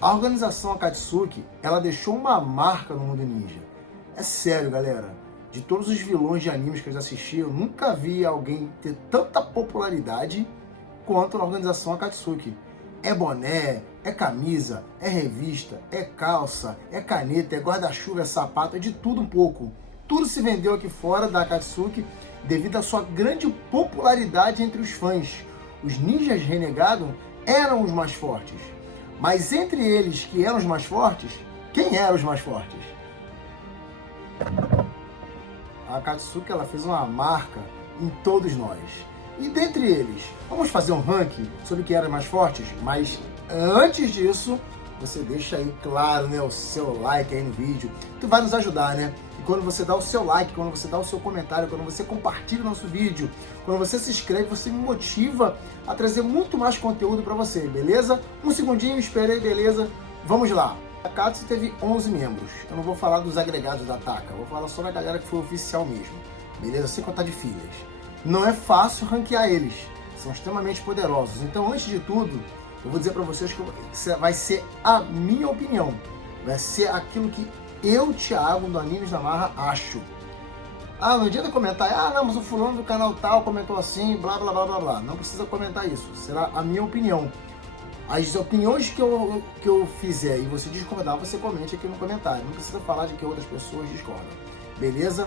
A organização Akatsuki, ela deixou uma marca no mundo ninja. É sério, galera. De todos os vilões de animes que eu já assisti, eu nunca vi alguém ter tanta popularidade quanto a organização Akatsuki. É boné, é camisa, é revista, é calça, é caneta, é guarda-chuva, é sapato, é de tudo um pouco. Tudo se vendeu aqui fora da Akatsuki devido à sua grande popularidade entre os fãs. Os ninjas renegados eram os mais fortes. Mas entre eles que eram os mais fortes, quem eram os mais fortes? A Akatsuki, ela fez uma marca em todos nós. E dentre eles, vamos fazer um ranking sobre quem eram mais fortes? Mas antes disso, você deixa aí, claro, né, o seu like aí no vídeo. Tu vai nos ajudar, né? E quando você dá o seu like, quando você dá o seu comentário, quando você compartilha o nosso vídeo, quando você se inscreve, você me motiva a trazer muito mais conteúdo para você, beleza? Um segundinho, espera aí, beleza? Vamos lá. A Akatsuki teve 11 membros. Eu não vou falar dos agregados da Taka, vou falar só da galera que foi oficial mesmo, beleza? Sem contar de filhas. Não é fácil ranquear eles, são extremamente poderosos. Então, antes de tudo, eu vou dizer para vocês que vai ser a minha opinião. Vai ser aquilo que eu, Thiago, do Animes da Marra, acho. Ah, não adianta comentar, ah, não, mas o fulano do canal tal comentou assim, blá, blá, blá, blá, blá. Não precisa comentar isso, será a minha opinião. As opiniões que eu fizer e você discordar, você comente aqui no comentário. Não precisa falar de que outras pessoas discordam, beleza?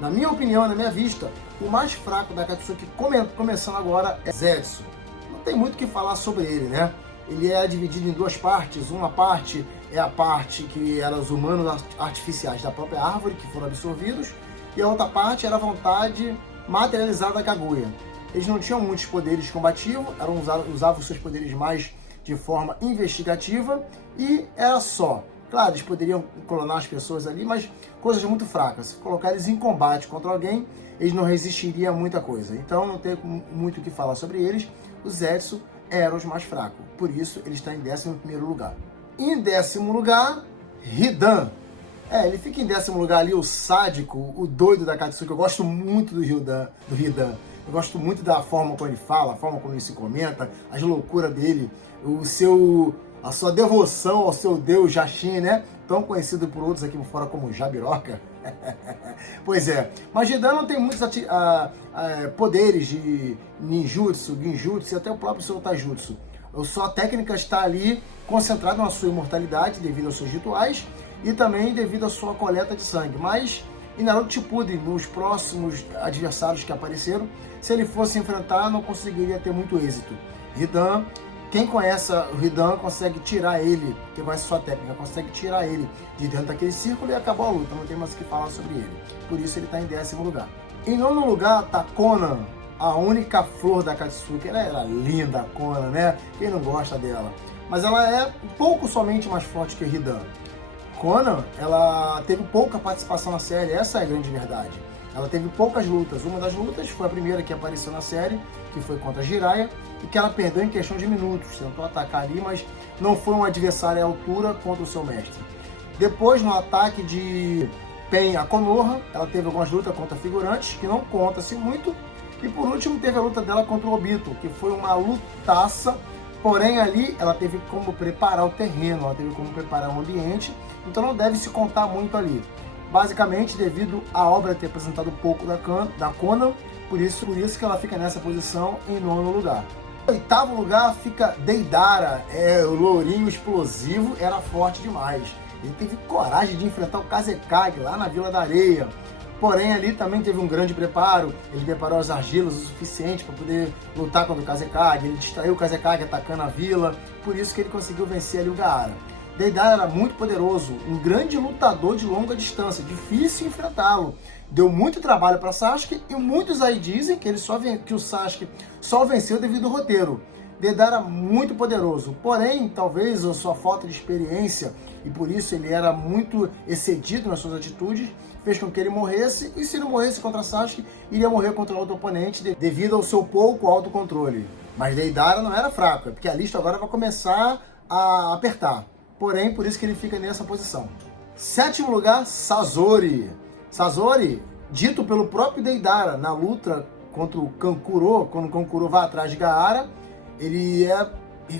Na minha opinião, na minha vista, o mais fraco da Akatsuki começando agora é Zetsu. Não tem muito o que falar sobre ele, né? Ele é dividido em duas partes. Uma parte é a parte que eram os humanos artificiais da própria árvore, que foram absorvidos, e a outra parte era a vontade materializada da Kaguya. Eles não tinham muitos poderes combativos, usavam os seus poderes mais de forma investigativa, e era só. Claro, eles poderiam clonar as pessoas ali, mas coisas muito fracas. Se colocar eles em combate contra alguém, eles não resistiriam a muita coisa. Então não tem muito o que falar sobre eles. Os Zetsu eram os mais fracos. Por isso, ele está em 11º lugar. Em 10º lugar, Hidan. Ele fica em 10º lugar ali, o sádico, o doido da Akatsuki. Eu gosto muito do Hidan. Eu gosto muito da forma como ele fala, a forma como ele se comenta, as loucuras dele, a sua devoção ao seu deus Jashin, né? Tão conhecido por outros aqui por fora como Jabiroca. Pois é, mas Hidan não tem muitos poderes de ninjutsu, genjutsu e até o próprio seu taijutsu. Sua técnica está ali concentrada na sua imortalidade devido aos seus rituais e também devido à sua coleta de sangue. Mas em Naruto Shippuden, nos próximos adversários que apareceram, se ele fosse enfrentar, não conseguiria ter muito êxito. Hidan, quem conhece o Hidan consegue tirar ele, quem conhece sua técnica, consegue tirar ele de dentro daquele círculo e acabou a luta, não tem mais o que falar sobre ele. Por isso ele está em 10º lugar. Em 9º lugar está Konan, a única flor da Akatsuki. Ela era linda, a Konan, né? Quem não gosta dela? Mas ela é um pouco somente mais forte que o Hidan. Konan, ela teve pouca participação na série, essa é a grande verdade. Ela teve poucas lutas. Uma das lutas foi a primeira que apareceu na série, que foi contra a Jiraiya, e que ela perdeu em questão de minutos. Tentou atacar ali, mas não foi um adversário à altura contra o seu mestre. Depois, no ataque de Pen a Konoha, ela teve algumas lutas contra figurantes, que não conta-se muito. E por último, teve a luta dela contra o Obito, que foi uma lutaça. Porém, ali ela teve como preparar o terreno, ela teve como preparar o ambiente, então não deve se contar muito ali. Basicamente, devido à obra ter apresentado pouco da Konan, por isso que ela fica nessa posição em 9º lugar. Em 8º lugar fica Deidara, o lourinho explosivo, era forte demais. Ele teve coragem de enfrentar o Kazekage lá na Vila da Areia. Porém, ali também teve um grande preparo, ele preparou as argilas o suficiente para poder lutar contra o Kazekage, ele distraiu o Kazekage atacando a vila, por isso que ele conseguiu vencer ali o Gaara. Deidara era muito poderoso, um grande lutador de longa distância, difícil enfrentá-lo. Deu muito trabalho para Sasuke e muitos aí dizem que o Sasuke só venceu devido ao roteiro. Deidara muito poderoso, porém, talvez a sua falta de experiência, e por isso ele era muito excedido nas suas atitudes, fez com que ele morresse, e se ele morresse contra Sasuke, iria morrer contra outro oponente devido ao seu pouco autocontrole. Mas Deidara não era fraco, é porque a lista agora vai começar a apertar. Porém, por isso que ele fica nessa posição. 7º lugar, Sasori. Sasori, dito pelo próprio Deidara na luta contra o Kankuro, quando o Kankuro vai atrás de Gaara, ele é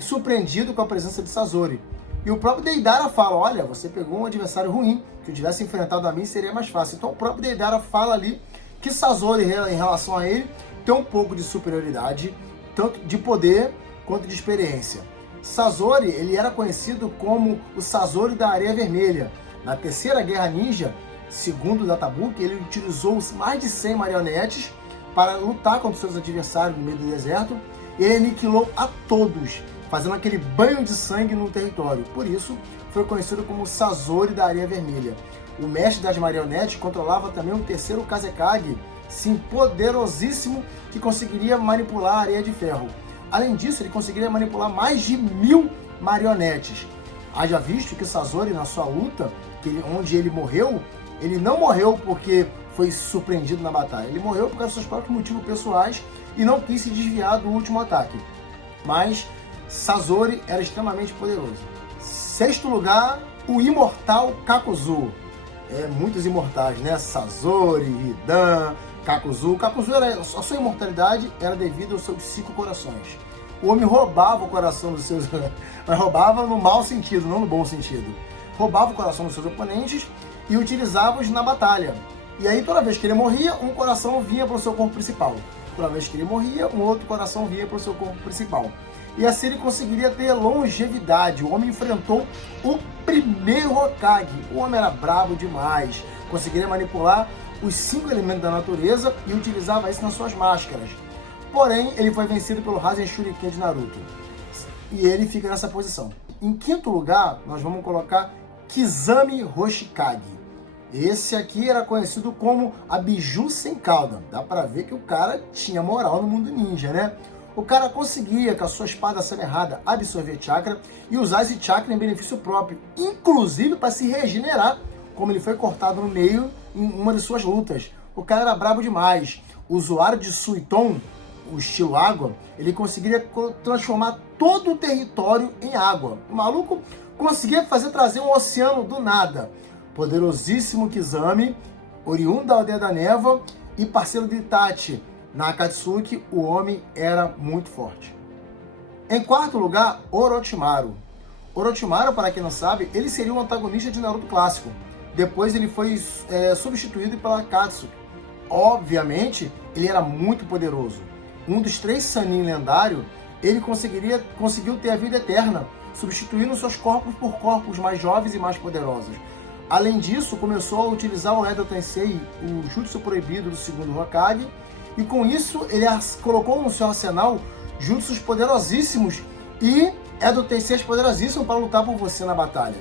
surpreendido com a presença de Sasori. E o próprio Deidara fala, olha, você pegou um adversário ruim, que eu tivesse enfrentado a mim seria mais fácil. Então o próprio Deidara fala ali que Sazori, em relação a ele, tem um pouco de superioridade, tanto de poder quanto de experiência. Sazori, ele era conhecido como o Sazori da Areia Vermelha. Na Terceira Guerra Ninja, segundo o Databook, ele utilizou mais de 100 marionetes para lutar contra seus adversários no meio do deserto, e ele aniquilou a todos, fazendo aquele banho de sangue no território. Por isso, foi conhecido como Sazori da Areia Vermelha. O mestre das marionetes controlava também um terceiro Kazekage, sim, poderosíssimo, que conseguiria manipular a areia de ferro. Além disso, ele conseguiria manipular mais de 1000 marionetes. Haja visto que Sazori, na sua luta, onde ele morreu, ele não morreu porque foi surpreendido na batalha. Ele morreu por causa dos seus próprios motivos pessoais e não quis se desviar do último ataque. Mas Sazori era extremamente poderoso. Sexto lugar, o imortal Kakuzu. Muitos imortais, né? Sazori, Hidan, Kakuzu. Kakuzu, a sua imortalidade era devido aos seus 5 corações. O homem roubava o coração dos seus... Mas roubava no mau sentido, não no bom sentido. Roubava o coração dos seus oponentes e utilizava-os na batalha. E aí, toda vez que ele morria, um coração vinha para o seu corpo principal. Toda vez que ele morria, um outro coração vinha para o seu corpo principal. E assim ele conseguiria ter longevidade. O homem enfrentou o primeiro Hokage. O homem era brabo demais. Conseguiria manipular os 5 elementos da natureza e utilizava isso nas suas máscaras. Porém, ele foi vencido pelo Rasen Shuriken de Naruto. E ele fica nessa posição. Em quinto lugar, nós vamos colocar Kizami Hoshikage. Esse aqui era conhecido como a Biju sem cauda. Dá pra ver que o cara tinha moral no mundo ninja, né? O cara conseguia, com a sua espada semerrada, absorver chakra e usar esse chakra em benefício próprio, inclusive para se regenerar, como ele foi cortado no meio em uma de suas lutas. O cara era brabo demais. O usuário de Suiton, o estilo água, ele conseguiria transformar todo o território em água. O maluco conseguia trazer um oceano do nada. Poderosíssimo Kizami, oriundo da Aldeia da Névoa e parceiro de Itachi. Na Akatsuki, o homem era muito forte. Em quarto lugar, Orochimaru. Orochimaru, para quem não sabe, ele seria um antagonista de Naruto clássico. Depois ele foi substituído pela Akatsuki. Obviamente, ele era muito poderoso. Um dos 3 Sannin lendário, ele conseguiu ter a vida eterna, substituindo seus corpos por corpos mais jovens e mais poderosos. Além disso, começou a utilizar o Edo Tensei, o jutsu proibido do segundo Hokage, e com isso ele colocou no seu arsenal jutsus poderosíssimos e Edo Tensei poderosíssimo para lutar por você na batalha.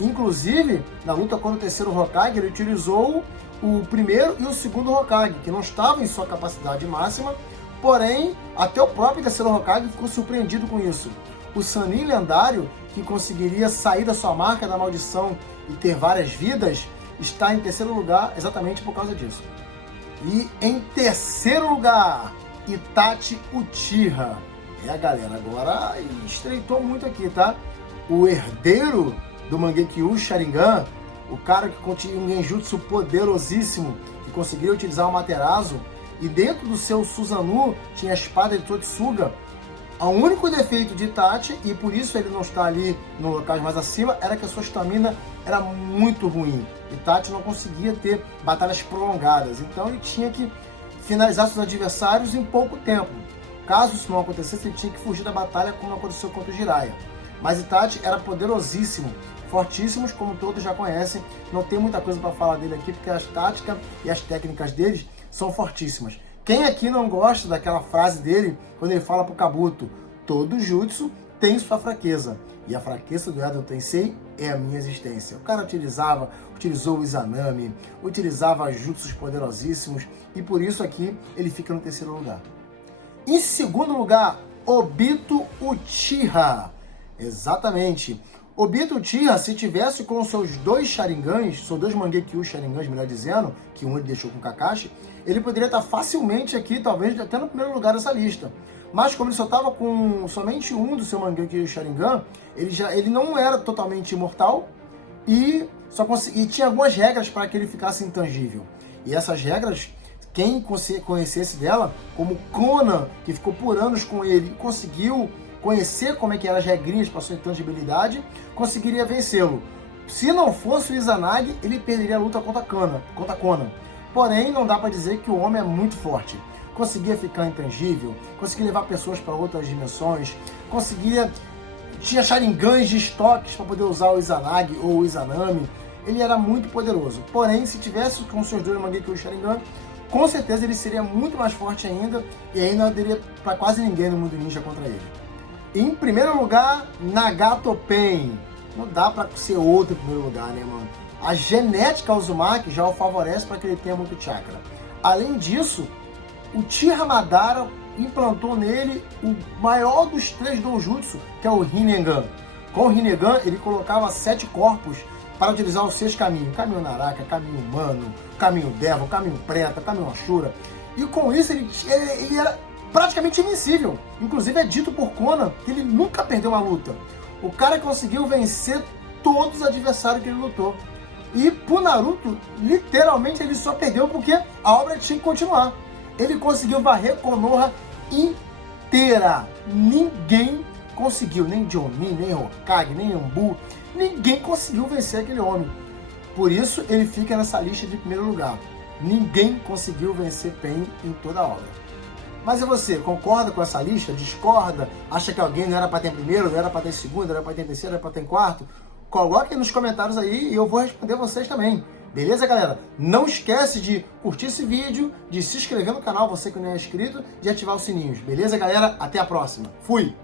Inclusive, na luta contra o terceiro Hokage, ele utilizou o primeiro e o segundo Hokage, que não estavam em sua capacidade máxima, porém, até o próprio terceiro Hokage ficou surpreendido com isso. O Sannin lendário, que conseguiria sair da sua marca da maldição e ter várias vidas, está em terceiro lugar exatamente por causa disso. E em terceiro lugar, Itachi Uchiha. Galera, agora estreitou muito aqui, tá? O herdeiro do Mangekyo Sharingan, o cara que continha um genjutsu poderosíssimo, que conseguiria utilizar o Materazo, e dentro do seu Susanoo tinha a espada de Totsuga. O único defeito de Itachi, e por isso ele não está ali no local mais acima, era que a sua estamina era muito ruim. Itachi não conseguia ter batalhas prolongadas, então ele tinha que finalizar seus adversários em pouco tempo. Caso isso não acontecesse, ele tinha que fugir da batalha, como aconteceu contra o Jiraiya. Mas Itachi era poderosíssimo, fortíssimos, como todos já conhecem. Não tem muita coisa para falar dele aqui, porque as táticas e as técnicas deles são fortíssimas. Quem aqui não gosta daquela frase dele, quando ele fala pro Kabuto, todo jutsu tem sua fraqueza, e a fraqueza do Edo Tensei é a minha existência. O cara utilizou o Izanami, utilizava jutsus poderosíssimos, e por isso aqui ele fica no terceiro lugar. Em segundo lugar, Obito Uchiha. Exatamente. Obito Uchiha, se tivesse com seus 2 Sharingans, seus 2 Mangekyo Sharingans, melhor dizendo, que um ele deixou com Kakashi, ele poderia estar facilmente aqui, talvez até no primeiro lugar dessa lista. Mas como ele só estava com somente um do seu Mangekyo Sharingan, ele não era totalmente imortal e tinha algumas regras para que ele ficasse intangível. E essas regras, quem conhecesse dela, como Conan, que ficou por anos com ele e conseguiu conhecer como é que eram as regrinhas para sua intangibilidade, conseguiria vencê-lo. Se não fosse o Izanagi, ele perderia a luta contra Conan. Porém, não dá para dizer que o homem é muito forte. Conseguia ficar intangível, conseguia levar pessoas para outras dimensões, tinha Sharingans de estoques para poder usar o Izanagi ou o Izanami. Ele era muito poderoso. Porém, se tivesse com seus dois Mangekyo e Sharingan, com certeza ele seria muito mais forte ainda, e aí não daria para quase ninguém no mundo ninja contra ele. Em primeiro lugar, Nagato Pain. Não dá para ser outro em primeiro lugar, né, mano? A genética Uzumaki já o favorece para que ele tenha muito chakra. Além disso, o Uchiha Madara implantou nele o maior dos 3 doujutsu, que é o Rinnegan. Com o Rinnegan, ele colocava 7 corpos para utilizar os 6 caminhos. Caminho Naraka, caminho humano, caminho Devil, caminho Preta, caminho Ashura. E com isso ele era praticamente invencível. Inclusive é dito por Conan que ele nunca perdeu uma luta. O cara conseguiu vencer todos os adversários que ele lutou. E pro Naruto, literalmente ele só perdeu porque a obra tinha que continuar. Ele conseguiu varrer Konoha inteira. Ninguém conseguiu, nem Jonin, nem Hokage, nem Anbu. Ninguém conseguiu vencer aquele homem. Por isso ele fica nessa lista de primeiro lugar. Ninguém conseguiu vencer Pain em toda a obra. Mas e você, concorda com essa lista? Discorda? Acha que alguém não era para ter em primeiro, não era para ter em segundo, não era para ter em terceiro, não era para ter em quarto? Coloque nos comentários aí e eu vou responder vocês também. Beleza, galera? Não esquece de curtir esse vídeo, de se inscrever no canal, você que não é inscrito, de ativar os sininhos. Beleza, galera? Até a próxima. Fui!